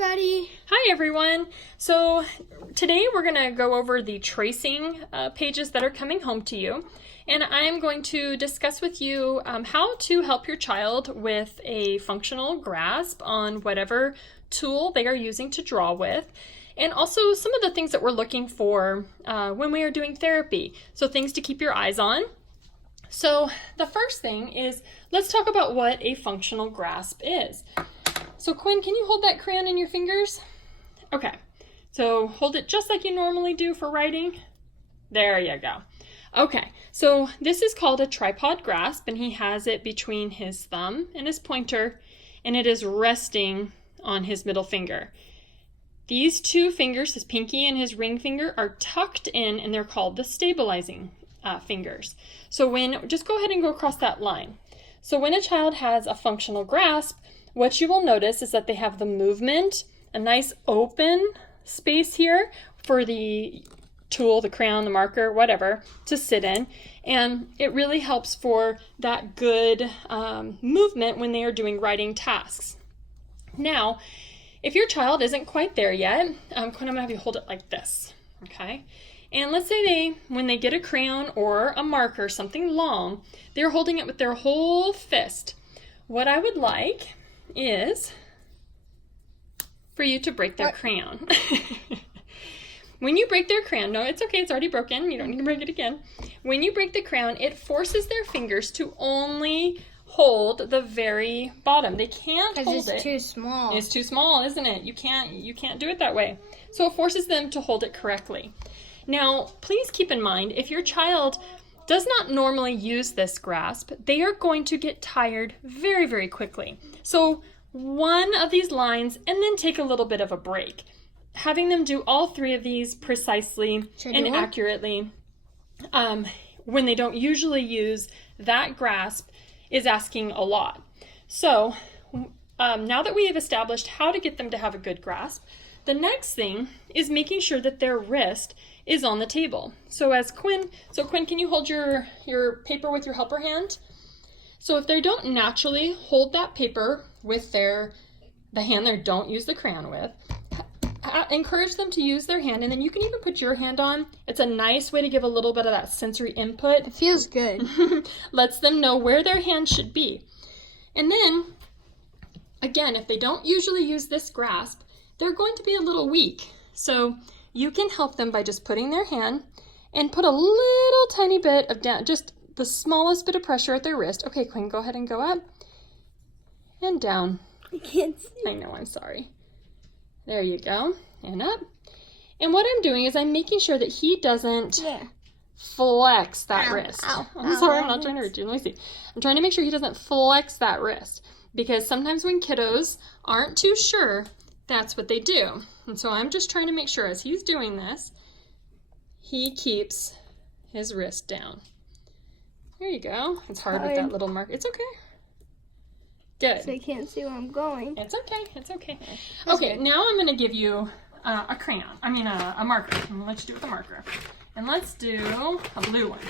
everybody. Hi everyone. So today we're going to go over the tracing pages that are coming home to you, and I'm going to discuss with you how to help your child with a functional grasp on whatever tool they are using to draw with, and also some of the things that we're looking for when we are doing therapy. So things to keep your eyes on. So the first thing is, let's talk about what a functional grasp is. So Quinn, can you hold that crayon in your fingers? Okay, so hold it just like you normally do for writing. There you go. Okay, so this is called a tripod grasp, and he has it between his thumb and his pointer, and it is resting on his middle finger. These two fingers, his pinky and his ring finger, are tucked in, and they're called the stabilizing fingers. So just go ahead and go across that line. So when a child has a functional grasp, what you will notice is that they have the movement, a nice open space here for the tool, the crayon, the marker, whatever, to sit in. And it really helps for that good movement when they are doing writing tasks. Now, if your child isn't quite there yet, Quinn, I'm going to have you hold it like this, okay? And let's say when they get a crayon or a marker, something long, they're holding it with their whole fist. What I would like is for you to break their crayon. When you break their crayon, no, it's okay, it's already broken, you don't need to break it again. When you break the crayon, it forces their fingers to only hold the very bottom. They can't hold it. It's too small. It's too small, isn't it? You can't do it that way. So it forces them to hold it correctly. Now, please keep in mind, if your child does not normally use this grasp, they are going to get tired very, very quickly. So one of these lines and then take a little bit of a break. Having them do all three of these precisely and accurately when they don't usually use that grasp is asking a lot. So now that we have established how to get them to have a good grasp, the next thing is making sure that their wrist is on the table. So Quinn, can you hold your paper with your helper hand? So if they don't naturally hold that paper with the hand they don't use the crayon with, encourage them to use their hand, and then you can even put your hand on. It's a nice way to give a little bit of that sensory input. It feels good. Lets them know where their hand should be. And then, again, if they don't usually use this grasp, they're going to be a little weak. So you can help them by just putting their hand and put a little tiny bit of down, just the smallest bit of pressure at their wrist. Okay, Quinn, go ahead and go up and down. I can't see. I know, I'm sorry. There you go, and up. And what I'm doing is I'm making sure that he doesn't flex that wrist. I'm sorry, I'm not trying to hurt you. Let me see. I'm trying to make sure he doesn't flex that wrist, because sometimes when kiddos aren't too sure, that's what they do. And so I'm just trying to make sure as he's doing this, he keeps his wrist down. There you go. It's hard with that little mark. It's okay. Good. So I can't see where I'm going. It's okay. It's okay. Okay, now I'm going to give you a crayon. A marker. I'm going to let you do it with a marker. And let's do a blue one.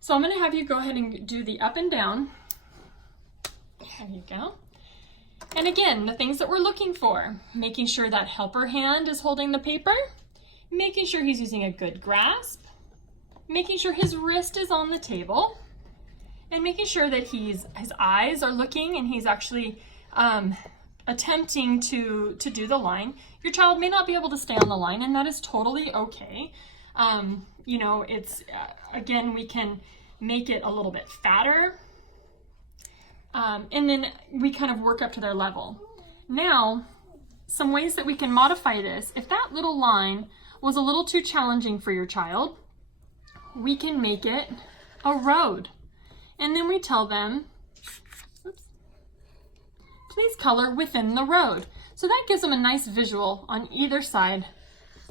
So I'm going to have you go ahead and do the up and down. There you go. And again, the things that we're looking for, making sure that helper hand is holding the paper, making sure he's using a good grasp, making sure his wrist is on the table, and making sure that his eyes are looking and he's actually attempting to do the line. Your child may not be able to stay on the line, and that is totally okay. It's again, we can make it a little bit fatter. And then we kind of work up to their level. Now, some ways that we can modify this. If that little line was a little too challenging for your child, we can make it a road. And then we tell them, please color within the road. So that gives them a nice visual on either side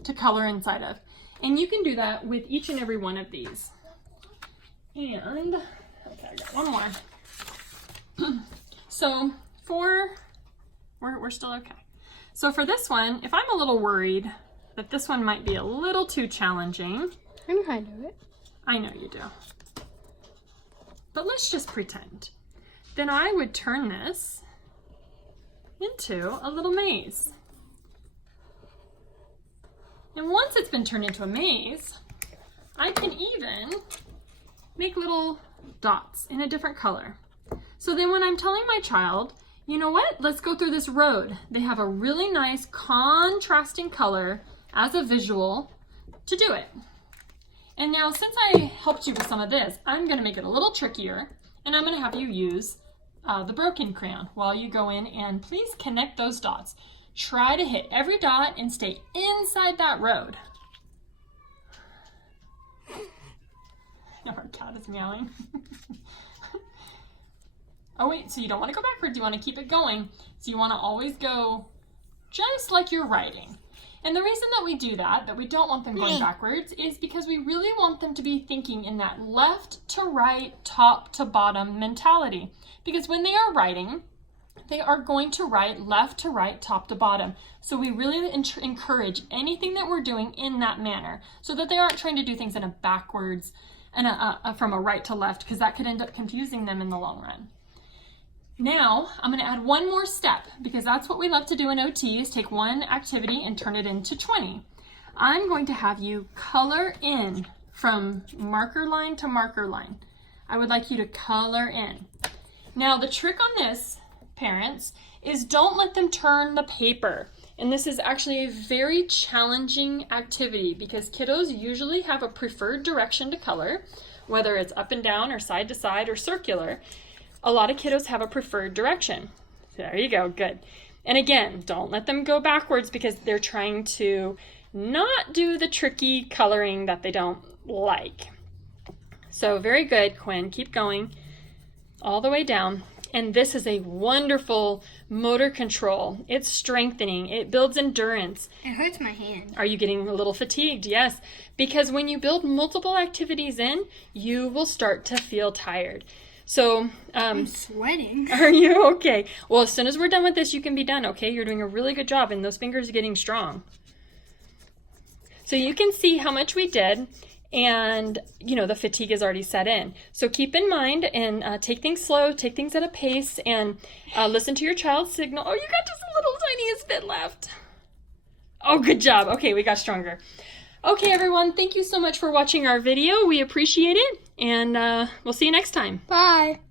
to color inside of. And you can do that with each and every one of these. And, okay, I got one more. So we're still okay. So for this one, if I'm a little worried that this one might be a little too challenging. I know how to do it. I know you do. But let's just pretend. Then I would turn this into a little maze. And once it's been turned into a maze, I can even make little dots in a different color. So then when I'm telling my child, you know what, let's go through this road, they have a really nice contrasting color as a visual to do it. And now since I helped you with some of this, I'm going to make it a little trickier, and I'm going to have you use the broken crayon while you go in and please connect those dots. Try to hit every dot and stay inside that road. Our cat is meowing. Oh wait, so you don't want to go backwards, you want to keep it going. So you want to always go just like you're writing. And the reason that we do that we don't want them going backwards, is because we really want them to be thinking in that left to right, top to bottom mentality. Because when they are writing, they are going to write left to right, top to bottom. So we really encourage anything that we're doing in that manner, so that they aren't trying to do things in a backwards and from a right to left, because that could end up confusing them in the long run. Now, I'm going to add one more step, because that's what we love to do in OT, is take one activity and turn it into 20. I'm going to have you color in from marker line to marker line. I would like you to color in. Now, the trick on this, parents, is don't let them turn the paper. And this is actually a very challenging activity, because kiddos usually have a preferred direction to color, whether it's up and down or side to side or circular. A lot of kiddos have a preferred direction. There you go, good. And again, don't let them go backwards, because they're trying to not do the tricky coloring that they don't like. So very good, Quinn, keep going all the way down. And this is a wonderful motor control. It's strengthening, it builds endurance. It hurts my hand. Are you getting a little fatigued? Yes, because when you build multiple activities in, you will start to feel tired. So, I'm sweating. Are you? Okay. Well, as soon as we're done with this, you can be done, okay? You're doing a really good job, and those fingers are getting strong. So you can see how much we did, and, you know, the fatigue is already set in. So keep in mind and take things slow, take things at a pace, and listen to your child's signal. Oh, you got just a little tiniest bit left. Oh, good job. Okay, we got stronger. Okay, everyone, thank you so much for watching our video. We appreciate it, and we'll see you next time. Bye.